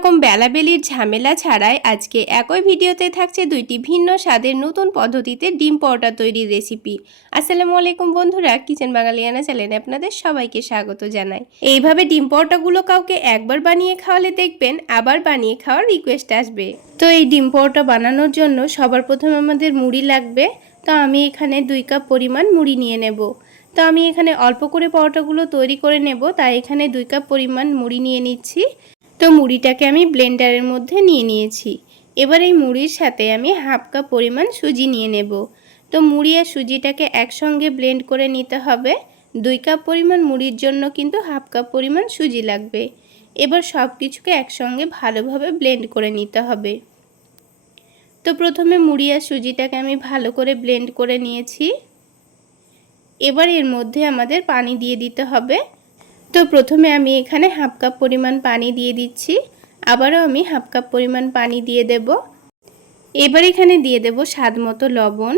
রকম বেলাবেলির ঝামেলা ছাড়াই আজকে একই ভিডিওতে থাকছে দুইটি ভিন্ন স্বাদের নতুন পদ্ধতিতে ডিম পরোটা তৈরির রেসিপি। আসসালামু আলাইকুম বন্ধুরা, কিচেন বাঙালিয়ানা চ্যানেলে আপনাদের সবাইকে স্বাগত জানাই। এইভাবে ডিম পরোটাগুলো কাউকে একবার বানিয়ে খাওয়ালে দেখবেন, আবার বানিয়ে খাওয়ার রিকোয়েস্ট আসবে। তো এই ডিম পরোটা বানানোর জন্য সবার প্রথমে আমাদের মুড়ি লাগবে। তো আমি এখানে দুই কাপ পরিমাণ মুড়ি নিয়ে নেব। তো আমি এখানে অল্প করে পরোটাগুলো তৈরি করে নেব, তাই এখানে দুই কাপ পরিমাণ মুড়ি নিয়ে নিচ্ছি। তো মুড়িটাকে আমি ব্লেন্ডারের মধ্যে নিয়ে নিয়েছি। এবার এই মুড়ির সাথে আমি হাফ কাপ পরিমাণ সুজি নিয়ে নেব। তো মুড়ি আর সুজিটাকে একসঙ্গে ব্লেন্ড করে নিতে হবে। দুই কাপ পরিমাণ মুড়ির জন্য কিন্তু হাফ কাপ পরিমাণ সুজি লাগবে। এবার সব কিছুকে একসঙ্গে ভালোভাবে ব্লেন্ড করে নিতে হবে। তো প্রথমে মুড়ি আর সুজিটাকে আমি ভালো করে ব্লেন্ড করে নিয়েছি। এবার এর মধ্যে আমাদের পানি দিয়ে দিতে হবে। তো প্রথমে আমি এখানে হাফ কাপ পরিমাণ পানি দিয়ে দিচ্ছি। আবারও আমি হাফ কাপ পরিমাণ পানি দিয়ে দেব। এবার এখানে দিয়ে দেব স্বাদ মতো লবণ।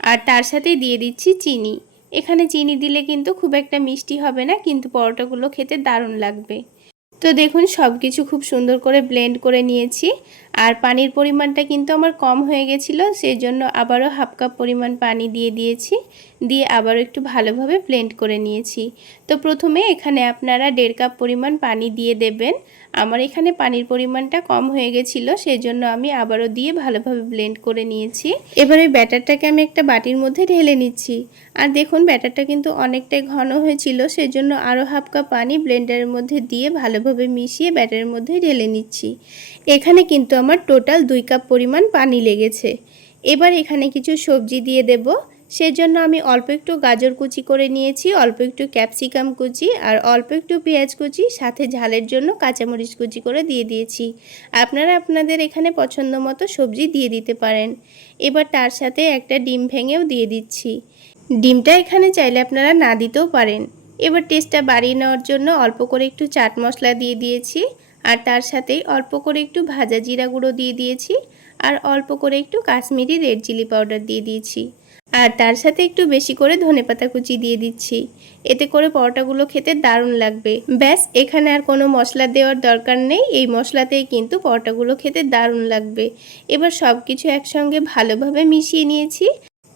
আর তার সাথেই দিয়ে দিচ্ছি চিনি। এখানে চিনি দিলে কিন্তু খুব একটা মিষ্টি হবে না, কিন্তু পরোটাগুলো খেতে দারুণ লাগবে। তো দেখুন সব কিছু খুব সুন্দর করে ব্লেন্ড করে নিয়েছি। আর পানির পরিমাণটা কিন্তু আমার কম হয়ে গেছিল সেই জন্য আবারও হাফ কাপ পরিমাণ পানি দিয়ে দিয়েছি, দিয়ে আবারও একটু ভালোভাবে ব্লেন্ড করে নিয়েছি। তো প্রথমে এখানে আপনারা দেড় কাপ পরিমাণ পানি দিয়ে দেবেন। আমার এখানে পানির পরিমাণটা কম হয়ে গেছিল সেই জন্য আমি আবারও দিয়ে ভালোভাবে ব্লেন্ড করে নিয়েছি। এবার ওই ব্যাটারটাকে আমি একটা বাটির মধ্যে ঢেলে নিচ্ছি। আর দেখুন, ব্যাটারটা কিন্তু অনেকটাই ঘন হয়েছিল, সেজন্য আরও হাফ কাপ পানি ব্লেন্ডারের মধ্যে দিয়ে ভালোভাবে মিশিয়ে ব্যাটারের মধ্যে ঢেলে নিচ্ছি। এখানে কিন্তু আমার টোটাল দুই কাপ পরিমাণ পানি লেগেছে। এবার এখানে কিছু সবজি দিয়ে দেবো। সেজন্য আমি অল্প একটু গাজর কুচি করে নিয়েছি, অল্প একটু ক্যাপসিকাম কুচি আর অল্প একটু পেঁয়াজ কুচি, সাথে ঝালের জন্য কাঁচামরিচ কুচি করে দিয়ে দিয়েছি। আপনারা আপনাদের এখানে পছন্দ মতো সবজি দিয়ে দিতে পারেন। এবার তার সাথে একটা ডিম ভেঙেও দিয়ে দিচ্ছি। ডিমটা এখানে চাইলে আপনারা না দিতেও পারেন। এবার টেস্টটা বাড়িয়ে নেওয়ার জন্য অল্প করে একটু চাট মশলা দিয়ে দিয়েছি। আর তার সাথেই অল্প করে একটু ভাজা জিরা গুঁড়ো দিয়ে দিয়েছি আর অল্প করে একটু কাশ্মীরি রেড চিলি পাউডার দিয়ে দিয়েছি। আর তার সাথে একটু বেশি করে ধনেপাতা কুচি দিয়ে দিচ্ছি। এতে করে পরোটাগুলো খেতে দারুণ লাগবে। ব্যাস, এখানে আর কোনো মশলা দেওয়ার দরকার নেই। এই মশলাতেই কিন্তু পরোটাগুলো খেতে দারুণ লাগবে। এবার সব কিছু একসঙ্গে ভালোভাবে মিশিয়ে নিয়েছি।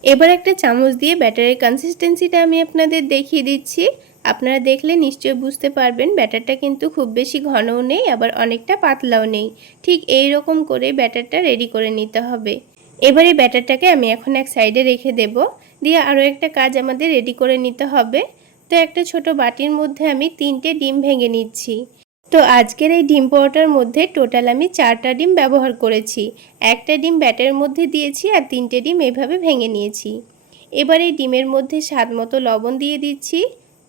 এবার একটা চামচ দিয়ে ব্যাটারের কনসিস্টেন্সিটা আমি আপনাদের দেখিয়ে দিচ্ছি। আপনারা দেখলে নিশ্চয়ই বুঝতে পারবেন ব্যাটারটা কিন্তু খুব বেশি ঘনও নেই, আবার অনেকটা পাতলাও নেই। ঠিক এই রকম করে ব্যাটারটা রেডি করে নিতে হবে। এবার ব্যাটারটাকে আমি এখন এক সাইডে রেখে দেব। দিয়ে আরও একটা কাজ আমাদের রেডি করে নিতে হবে। তো একটা ছোট বাটির মধ্যে আমি তিনটে ডিম ভেঙে নিচ্ছি। তো আজকের এই ডিম পরোটার মধ্যে টোটাল আমি চারটা ডিম ব্যবহার করেছি। একটা ডিম ব্যাটারের মধ্যে দিয়েছি আর তিনটে ডিম এভাবে ভেঙে নিয়েছি। এবার এই ডিমের মধ্যে স্বাদ মতো লবণ দিয়ে দিচ্ছি।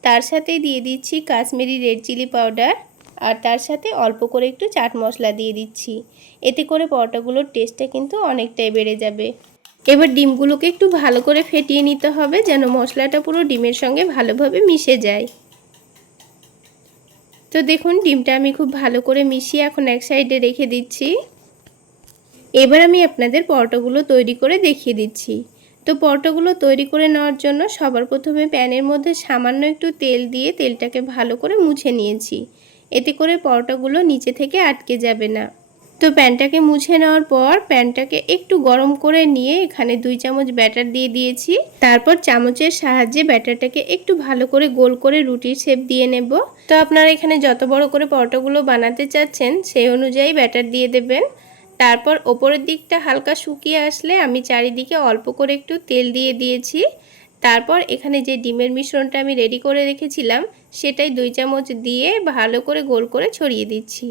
তার সাথে দিয়ে দিচ্ছি কাশ্মীরি রেড চিলি পাউডার আর তার সাথে অল্প করে একটু চাট মশলা দিয়ে দিচ্ছি। এতে করে পরোটাগুলোর টেস্টটা কিন্তু অনেকটাই বেড়ে যাবে। এবার ডিমগুলোকে একটু ভালো করে ফেটিয়ে নিতে হবে যেন মশলাটা পুরো ডিমের সঙ্গে ভালোভাবে মিশে যায়। তো দেখুন, ডিমটা আমি খুব ভালো করে মিশিয়ে এখন এক সাইডে রেখে দিচ্ছি। এবার আমি আপনাদের পরোটাগুলো তৈরি করে দেখিয়ে দিচ্ছি। তো পরোটাগুলো তৈরি করে নেওয়ার জন্য সবার প্রথমে প্যানের মধ্যে সামান্য একটু তেল দিয়ে তেলটাকে ভালো করে মুছে নিয়েছি। এতে করে পরোটাগুলো নিচে থেকে আটকে যাবে না। তো প্যানটাকে মুছে নেওয়ার পর প্যানটাকে একটু গরম করে নিয়ে এখানে দুই চামচ ব্যাটার দিয়ে দিয়েছি। তারপর চামচের সাহায্যে ব্যাটারটাকে একটু ভালো করে গোল করে রুটির শেপ দিয়ে নেব। তো আপনারা এখানে যত বড় করে পরোটাগুলো বানাতে চাচ্ছেন সেই অনুযায়ী ব্যাটার দিয়ে দেবেন। তারপর ওপরের দিকটা হালকা শুকিয়ে আসলে আমি চারিদিকে অল্প করে একটু তেল দিয়ে দিয়েছি। তারপর এখানে যে ডিমের মিশ্রণটা আমি রেডি করে রেখেছিলাম, সেটাই দুই চামচ দিয়ে ভালো করে গোল করে ছড়িয়ে দিচ্ছি।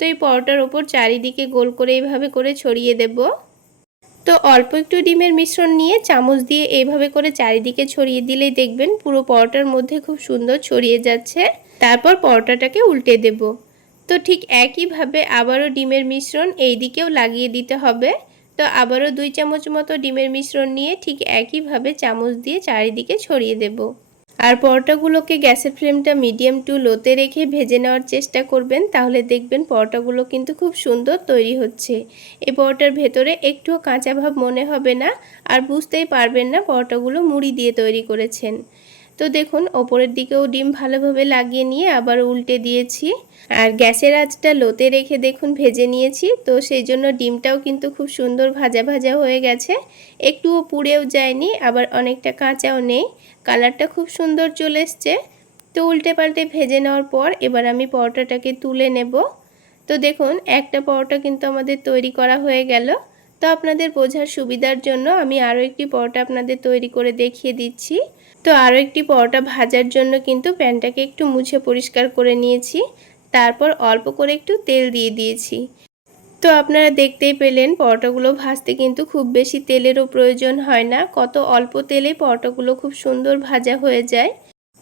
তো এই পরোটার ওপর চারিদিকে গোল করে এইভাবে করে ছড়িয়ে দেব। তো অল্প একটু ডিমের মিশ্রণ নিয়ে চামচ দিয়ে এইভাবে করে চারিদিকে ছড়িয়ে দিলেই দেখবেন পুরো পরোটার মধ্যে খুব সুন্দর ছড়িয়ে যাচ্ছে। তারপর পরোটাটাকে উল্টে দেব। তো ঠিক একইভাবে আবারও ডিমের মিশ্রণ এই দিকেও লাগিয়ে দিতে হবে। তো আবারও দুই চামচ মতো ডিমের মিশ্রণ নিয়ে ঠিক একইভাবে চামচ দিয়ে চারিদিকে ছড়িয়ে দেব। আর পরোটাগুলোকে গ্যাসের ফ্লেমটা মিডিয়াম টু লোতে রেখে ভেজে নেওয়ার চেষ্টা করবেন, তাহলে দেখবেন পরোটাগুলো কিন্তু খুব সুন্দর তৈরি হচ্ছে। এই পরোটার ভেতরে একটুও কাঁচা ভাব মনে হবে না, আর বুঝতেই পারবেন না পরোটাগুলো মুড়ি দিয়ে তৈরি করেছেন। তো দেখুন, ওপরের দিকেও ডিম ভালোভাবে লাগিয়ে নিয়ে আবার উল্টে দিয়েছি। আর গ্যাসের আঁচটা লোতে রেখে দেখুন, ভেজে নিয়েছি। তো সেই জন্য ডিমটাও কিন্তু খুব সুন্দর ভাজা ভাজা হয়ে গেছে। একটুও পুড়েও যায়নি, আবার অনেকটা কাঁচাও নেই। কালারটা খুব সুন্দর চলে এসছে। তো উল্টে পাল্টে ভেজে নেওয়ার পর এবার আমি পরোটাটাকে তুলে নেব। তো দেখুন, একটা পরোটা কিন্তু আমাদের তৈরি করা হয়ে গেল। তো আপনাদের বোঝার সুবিধার জন্য আমি আরও একটি পরোটা আপনাদের তৈরি করে দেখিয়ে দিচ্ছি। তো আরও একটি পরোটা ভাজার জন্য কিন্তু প্যানটাকে একটু মুছে পরিষ্কার করে নিয়েছি। তারপর অল্প করে একটু তেল দিয়ে দিয়েছি। তো আপনারা দেখতেই পেলেন, পরোটাগুলো ভাজতে কিন্তু খুব বেশি তেলেরও প্রয়োজন হয় না। কত অল্প তেলে পরোটাগুলো খুব সুন্দর ভাজা হয়ে যায়।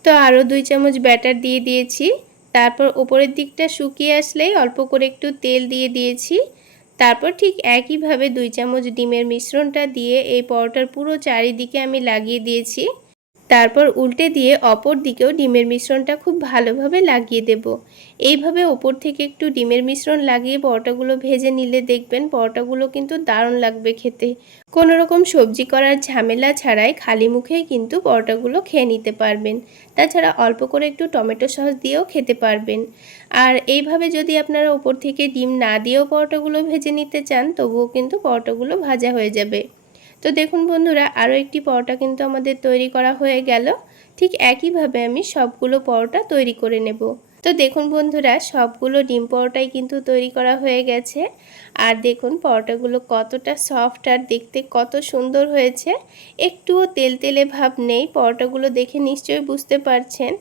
তো আরও দুই চামচ ব্যাটার দিয়ে দিয়েছি। তারপর ওপরের দিকটা শুকিয়ে আসলেই অল্প করে একটু তেল দিয়ে দিয়েছি। তারপর ঠিক একইভাবে দুই চামচ ডিমের মিশ্রণটা দিয়ে এই পরোটার পুরো চারিদিকে আমি লাগিয়ে দিয়েছি। তারপর উল্টে দিয়ে অপর দিকেও ডিমের মিশ্রণটা খুব ভালোভাবে লাগিয়ে দেব। এইভাবে ওপর থেকে একটু ডিমের মিশ্রণ লাগিয়ে পরোটাগুলো ভেজে নিলে দেখবেন পরোটাগুলো কিন্তু দারুণ লাগবে খেতে। কোনো রকম সবজি করার ঝামেলা ছাড়াই খালি মুখেই কিন্তু পরোটাগুলো খেয়ে নিতে পারবেন। তাছাড়া অল্প করে একটু টমেটো সস দিয়েও খেতে পারবেন। আর এইভাবে যদি আপনারা ওপর থেকে ডিম না দিয়েও পরোটাগুলো ভেজে নিতে চান, তবুও কিন্তু পরোটাগুলো ভাজা হয়ে যাবে। তো দেখুন বন্ধুরা আরও একটি পরোটা কিন্তু আমাদের তৈরি করা হয়ে গেল। ঠিক একইভাবে আমি সবগুলো পরোটা তৈরি করে নেব। তো দেখুন বন্ধুরা, সবগুলো ডিম পরোটাই কিন্তু তৈরি করা হয়ে গেছে। আর দেখুন পরোটাগুলো কতটা সফট আর দেখতে কত সুন্দর হয়েছে। একটুও তেল তেলে ভাব নেই, পরোটাগুলো দেখে নিশ্চয়ই বুঝতে পারছেন।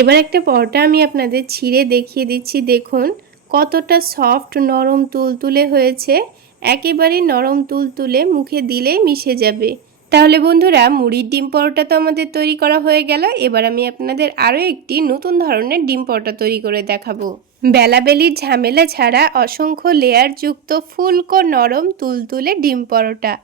এবার একটা পরোটা আমি আপনাদের ছিঁড়ে দেখিয়ে দিচ্ছি। দেখুন কতটা সফট, নরম, তুলতুলে হয়েছে। একেবারে নরম তুল তুলে মুখে দিলেই মিশে যাবে। তাহলে বন্ধুরা, মুড়ির ডিম পরোটা তো আমাদের তৈরি করা হয়ে গেল। এবার আমি আপনাদের আরও একটি নতুন ধরনের ডিম পরোটা তৈরি করে দেখাবো। বেলাবেলির ঝামেলা ছাড়া অসংখ্য লেয়ার যুক্ত ফুলকো নরম তুলতুলে ডিম পরোটা।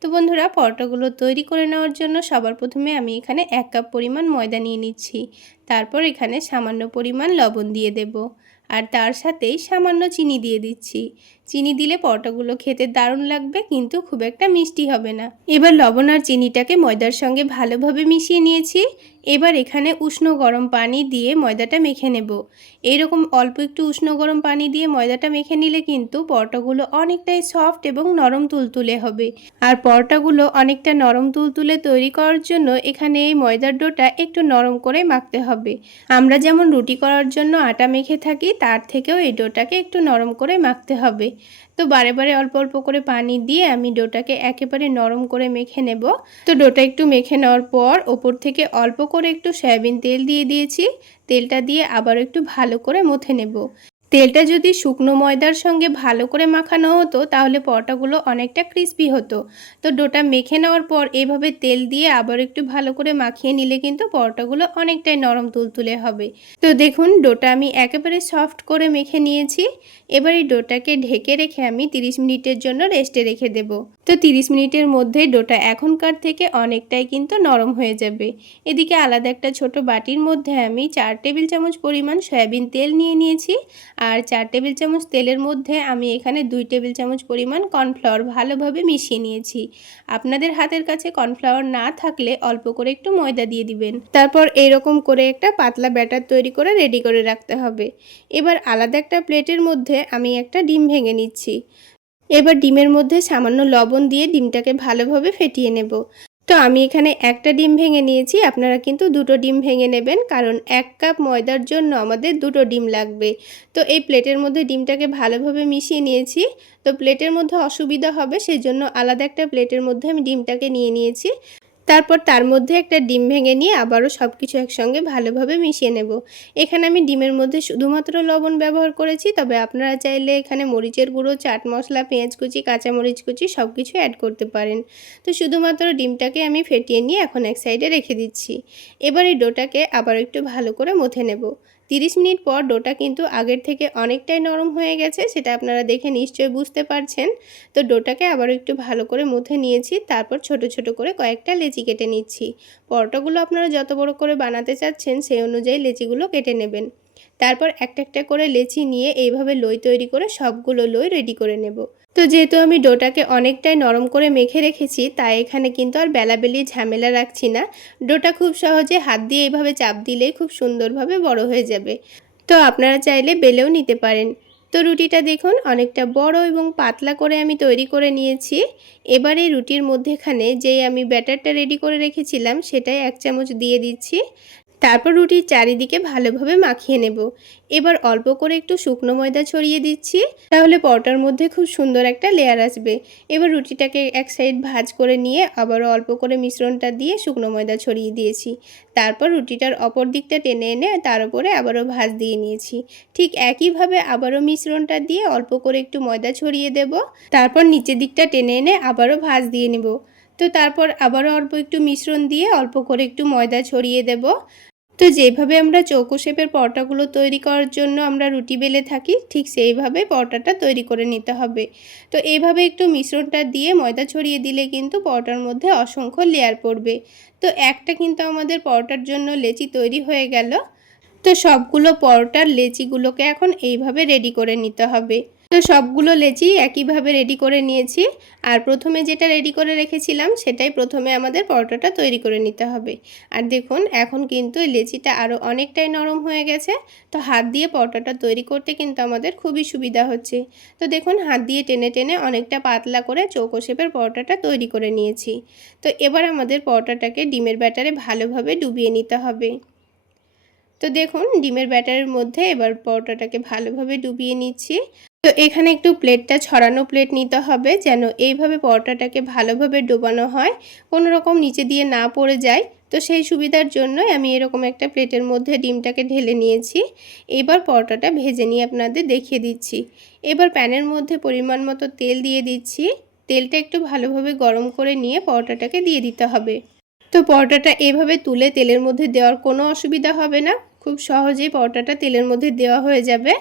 তো বন্ধুরা, পরোটাগুলো তৈরি করে নেওয়ার জন্য সবার প্রথমে আমি এখানে এক কাপ পরিমাণ ময়দা নিয়ে নিচ্ছি। তারপর এখানে সামান্য পরিমাণ লবণ দিয়ে দেবো। আর তার সাথেই সামান্য চিনি দিয়ে দিচ্ছি। চিনি দিলে পরোটাগুলো খেতে দারুণ লাগবে, কিন্তু খুব একটা মিষ্টি হবে না। এবার লবণ আর চিনিটাকে ময়দার সঙ্গে ভালোভাবে মিশিয়ে নিয়েছি। এবার এখানে উষ্ণ গরম পানি দিয়ে ময়দাটা মেখে নেব। এইরকম অল্প একটু উষ্ণ গরম পানি দিয়ে ময়দাটা মেখে নিলে কিন্তু পরোটাগুলো অনেকটাই সফট এবং নরম তুলতুলে হবে। আর পরোটাগুলো অনেকটা নরম তুলতুলে তৈরি করার জন্য এখানে এই ময়দার ডোটা একটু নরম করে মাখতে হবে। আমরা যেমন রুটি করার জন্য আটা মেখে থাকি, তার থেকেও এই ডোটাকে একটু নরম করে মাখতে হবে। তো বারে বারে অল্প অল্প করে পানি দিয়ে আমি ডোটাকে একেবারে নরম করে মেখে নেব। তো ডোটা একটু মেখে নেওয়ার পর ওপর থেকে অল্প করে একটু সয়াবিন তেল দিয়ে দিয়েছি। তেলটা দিয়ে আবার একটু ভালো করে মথে নেব। তেলটা যদি শুকনো ময়দার সঙ্গে ভালো করে মাখানো হতো, তাহলে পরোটাগুলো অনেকটা ক্রিস্পি হতো। তো ডোটা মেখে নেওয়ার পর এভাবে তেল দিয়ে আবার একটু ভালো করে মাখিয়ে নিলে কিন্তু পরোটাগুলো অনেকটাই নরম তুলতুলে হবে। তো দেখুন, ডোটা আমি একেবারে সফট করে মেখে নিয়েছি। এবার এই ডোটাকে ঢেকে রেখে আমি 30 মিনিটের জন্য রেস্টে রেখে দেব। তো 30 মিনিটের মধ্যে ডোটা এখনকার থেকে অনেকটাই কিন্তু নরম হয়ে যাবে। এদিকে আলাদা একটা ছোট বাটির মধ্যে আমি চার টেবিল চামচ পরিমাণ সয়াবিন তেল নিয়ে নিয়েছি আর চার টেবিল চামচ তেলের মধ্যে আমি এখানে দুই টেবিল চামচ পরিমাণ কর্নফ্লাওয়ার ভালোভাবে মিশিয়ে নিয়েছি। আপনাদের হাতের কাছে কর্নফ্লাওয়ার না থাকলে অল্প করে একটু ময়দা দিয়ে দিবেন। তারপর এরকম করে একটা পাতলা ব্যাটার তৈরি করে রেডি করে রাখতে হবে। এবার আলাদা একটা প্লেটের মধ্যে আমি একটা ডিম ভেঙে নিচ্ছি। এবার ডিমের মধ্যে সামান্য লবণ দিয়ে ডিমটাকে ভালোভাবে ফেটিয়ে নেব। তো আমি এখানে একটা ডিম ভেঙে নিয়েছি, আপনারা কিন্তু দুটো ডিম ভেঙে নেবেন, কারণ এক কাপ ময়দার জন্য আমাদের দুটো ডিম লাগবে। তো এই প্লেটের মধ্যে ডিমটাকে ভালোভাবে মিশিয়ে নিয়েছি। তো প্লেটের মধ্যে অসুবিধা হবে, সেজন্য আলাদা একটা প্লেটের মধ্যে আমি ডিমটাকে নিয়ে নিয়েছি। তারপর তার মধ্যে একটা ডিম ভেঙে নিয়ে আবারও সব কিছু একসঙ্গে ভালোভাবে মিশিয়ে নেব। এখানে আমি ডিমের মধ্যে শুধুমাত্র লবণ ব্যবহার করেছি, তবে আপনারা চাইলে এখানে মরিচের গুঁড়ো, চাট মশলা, পেঁয়াজ কুচি, কাঁচামরিচ কুচি সব কিছু অ্যাড করতে পারেন। তো শুধুমাত্র ডিমটাকে আমি ফেটিয়ে নিয়ে এখন এক সাইডে রেখে দিচ্ছি। এবার এই ডোটাকে আবার একটু ভালো করে মথে নেব। তিরিশ মিনিট পর ডোটা কিন্তু আগের থেকে অনেকটাই নরম হয়ে গেছে, সেটা আপনারা দেখে নিশ্চয়ই বুঝতে পারছেন। তো ডোটাকে আবার একটু ভালো করে মুথে নিয়েছি, তারপর ছোট ছোট করে কয়েকটা লেচি কেটে নিচ্ছি। পরোটাগুলো আপনারা যত বড় করে বানাতে চাচ্ছেন, সেই অনুযায়ী লেচিগুলো কেটে নেবেন। তারপর একটা একটা করে লেচি নিয়ে এইভাবে লই তৈরি করে সবগুলো লই রেডি করে নেব। তো যেহেতু আমি ডোটাকে অনেকটাই নরম করে মেখে রেখেছি, তাই এখানে কিন্তু আর বেলাবেলি ঝামেলা রাখছি না। ডোটা খুব সহজে হাত দিয়ে এইভাবে চাপ দিলেই খুব সুন্দরভাবে বড় হয়ে যাবে। তো আপনারা চাইলে বেলেও নিতে পারেন। তো রুটিটা দেখুন, অনেকটা বড় এবং পাতলা করে আমি তৈরি করে নিয়েছি। এবার রুটির মধ্যেখানে যেই আমি ব্যাটারটা রেডি করে রেখেছিলাম, সেটাই এক চামচ দিয়ে দিচ্ছি। তারপর রুটির চারিদিকে ভালোভাবে মাখিয়ে নেব। এবার অল্প করে একটু শুকনো ময়দা ছড়িয়ে দিচ্ছি, তাহলে পরোটার মধ্যে খুব সুন্দর একটা লেয়ার আসবে। এবার রুটিটাকে এক সাইড ভাজ করে নিয়ে আবারও অল্প করে মিশ্রণটা দিয়ে শুকনো ময়দা ছড়িয়ে দিয়েছি। তারপর রুটিটার অপর দিকটা টেনে এনে তার উপরে আবারও ভাজ দিয়ে নিয়েছি। ঠিক একইভাবে আবারও মিশ্রণটা দিয়ে অল্প করে একটু ময়দা ছড়িয়ে দেব। তারপর নিচের দিকটা টেনে এনে আবারও ভাজ দিয়ে নেব। তো তারপর আবারও অল্প একটু মিশ্রণ দিয়ে অল্প করে একটু ময়দা ছড়িয়ে দেব। তো যেভাবে আমরা চৌকো শেপের পরোটাগুলো তৈরি করার জন্য আমরা রুটি বেলে থাকি, ঠিক সেইভাবে পরোটাটা তৈরি করে নিতে হবে। তো এইভাবে একটু মিশ্রণটা দিয়ে ময়দা ছড়িয়ে দিলে কিন্তু পরোটার মধ্যে অসংখ্য লেয়ার পড়বে। তো একটা কিন্তু আমাদের পরোটার জন্য লেচি তৈরি হয়ে গেল। তো সবগুলো পরোটার লেচিগুলোকে এখন এইভাবে রেডি করে নিতে হবে। তো সবগুলো লেচি একইভাবে রেডি করে নিয়েছি। আর প্রথমে যেটা রেডি করে রেখেছিলাম, সেটাই প্রথমে আমাদের পরোটাটা তৈরি করে নিতে হবে। আর দেখুন, এখন কিন্তু এই লেচিটা আরও অনেকটাই নরম হয়ে গেছে। তো হাত দিয়ে পরোটাটা তৈরি করতে কিন্তু আমাদের খুবই সুবিধা হচ্ছে। তো দেখুন, হাত দিয়ে টেনে টেনে অনেকটা পাতলা করে চৌকো শেপের পরোটাটা তৈরি করে নিয়েছি। তো এবার আমাদের পরোটাটাকে ডিমের ব্যাটারে ভালোভাবে ডুবিয়ে নিতে হবে। তো দেখুন, ডিমের ব্যাটারের মধ্যে এবার পরোটাটাকে ভালোভাবে ডুবিয়ে নিচ্ছি। তো এখানে একটু প্লেটটা ছড়ানো প্লেট নিতে হবে যেন এইভাবে পরোটাটাকে ভালোভাবে ডোবানো হয়। কোনো রকম নিচে দিয়ে না পড়ে যায়। তো সেই সুবিধার জন্যই আমি এরকম একটা প্লেটের মধ্যে ডিমটাকে ঢেলে নিয়েছি। এবার পরোটাটা ভেজে নিয়ে আপনাদের দেখিয়ে দিচ্ছি। এবার প্যানের মধ্যে পরিমাণ মতো তেল দিয়ে দিচ্ছি। তেলটা একটু ভালোভাবে গরম করে নিয়ে পরোটাটাকে দিয়ে দিতে হবে। তো পরোটাটা এভাবে তুলে তেলের মধ্যে দেওয়ার কোনো অসুবিধা হবে না। খুব সহজেই পরোটাটা তেলের মধ্যে দেওয়া হয়ে যাবে।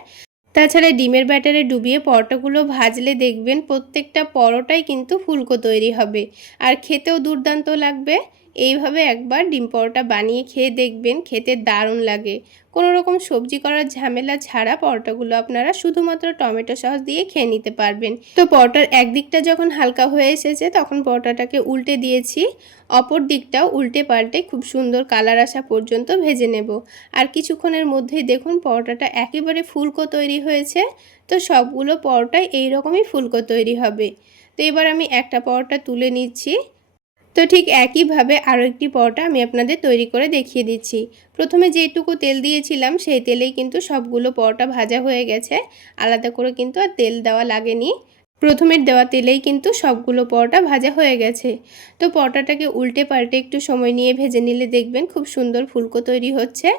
তাছাড়া ডিমের ব্যাটারে ডুবিয়ে পরোটাগুলো ভাজলে দেখবেন প্রত্যেকটা পরোটাই কিন্তু ফুলকো তৈরি হবে। আর খেতেও দুর্দান্ত লাগবে। এইভাবে একবার ডিম পরোটা বানিয়ে খেয়ে দেখবেন খেতে দারুণ লাগে। কোনো রকম সবজি করার ঝামেলা ছাড়া পরোটাগুলো আপনারা শুধুমাত্র টমেটো সস দিয়ে খেয়ে নিতে পারবেন। তো পরোটার একদিকটা যখন হালকা হয়ে এসেছে তখন পরোটাটাকে উল্টে দিয়েছি। অপর দিকটাও উল্টে পাল্টে খুব সুন্দর কালার আসা পর্যন্ত ভেজে নেব। আর কিছুক্ষণের মধ্যেই দেখুন পরোটাটা একেবারে ফুলকো তৈরি হয়েছে। তো সবগুলো পরোটাই এইরকমই ফুলকো তৈরি হবে। তো এবার আমি একটা পরোটা তুলে নিচ্ছি। তো ঠিক একইভাবে আরও একটি পরোটা আমি আপনাদের তৈরি করে দেখিয়ে দিচ্ছি। প্রথমে যেটুকু তেল দিয়েছিলাম, সেই তেলেই কিন্তু সবগুলো পরোটা ভাজা হয়ে গেছে। আলাদা করে কিন্তু আর তেল দেওয়া লাগেনি। প্রথমের দেওয়া তেলেই কিন্তু সবগুলো পরোটা ভাজা হয়ে গেছে। তো পরোটাটাকে উল্টে পাল্টে একটু সময় নিয়ে ভেজে নিলে দেখবেন খুব সুন্দর ফুলকো তৈরি হচ্ছে।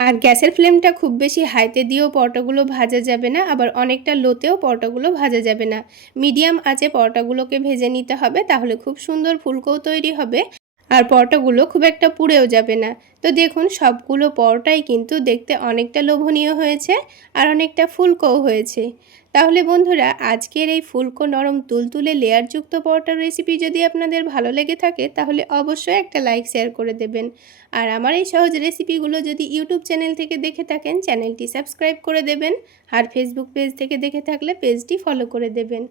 আর গ্যাসের ফ্লেমটা খুব বেশি হাইতে দিয়েও পরোটাগুলো ভাজা যাবে না, আবার অনেকটা লোতেও পরোটাগুলো ভাজা যাবে না। মিডিয়াম আঁচে পরোটাগুলোকে ভেজে নিতে হবে, তাহলে খুব সুন্দর ফুলকোও তৈরি হবে। আর পরোটাগুলো খুব একটা পুড়েও যাবে না। তো দেখুন, সবগুলো পরোটাই কিন্তু দেখতে অনেকটা লোভনীয় হয়েছে আর অনেকটা ফুলকোও হয়েছে। তাহলে বন্ধুরা, আজকের এই ফুলকো নরম তুলতুলে লেয়ারযুক্ত পরোটার রেসিপি যদি আপনাদের ভালো লেগে থাকে, তাহলে অবশ্যই একটা লাইক শেয়ার করে দেবেন। আর আমার এই সহজ রেসিপিগুলো যদি ইউটিউব চ্যানেল থেকে দেখে থাকেন চ্যানেলটি সাবস্ক্রাইব করে দেবেন আর ফেসবুক পেজ থেকে দেখে থাকলে পেজটি ফলো করে দেবেন।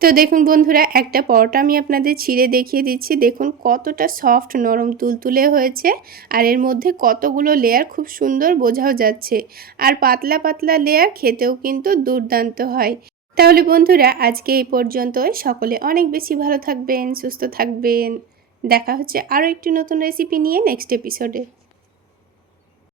তো দেখুন বন্ধুরা, একটা পরোটা আমি আপনাদের ছিঁড়ে দেখিয়ে দিচ্ছি। দেখুন কতটা সফট নরম তুলতুলে হয়েছে আর এর মধ্যে কতগুলো লেয়ার খুব সুন্দর বোঝাও যাচ্ছে। আর পাতলা পাতলা লেয়ার খেতেও কিন্তু দুর্দান্ত হয়। তাহলে বন্ধুরা, আজকে এই পর্যন্তই। সকলে অনেক বেশি ভালো থাকবেন, সুস্থ থাকবেন। দেখা হচ্ছে আরও একটি নতুন রেসিপি নিয়ে নেক্সট এপিসোডে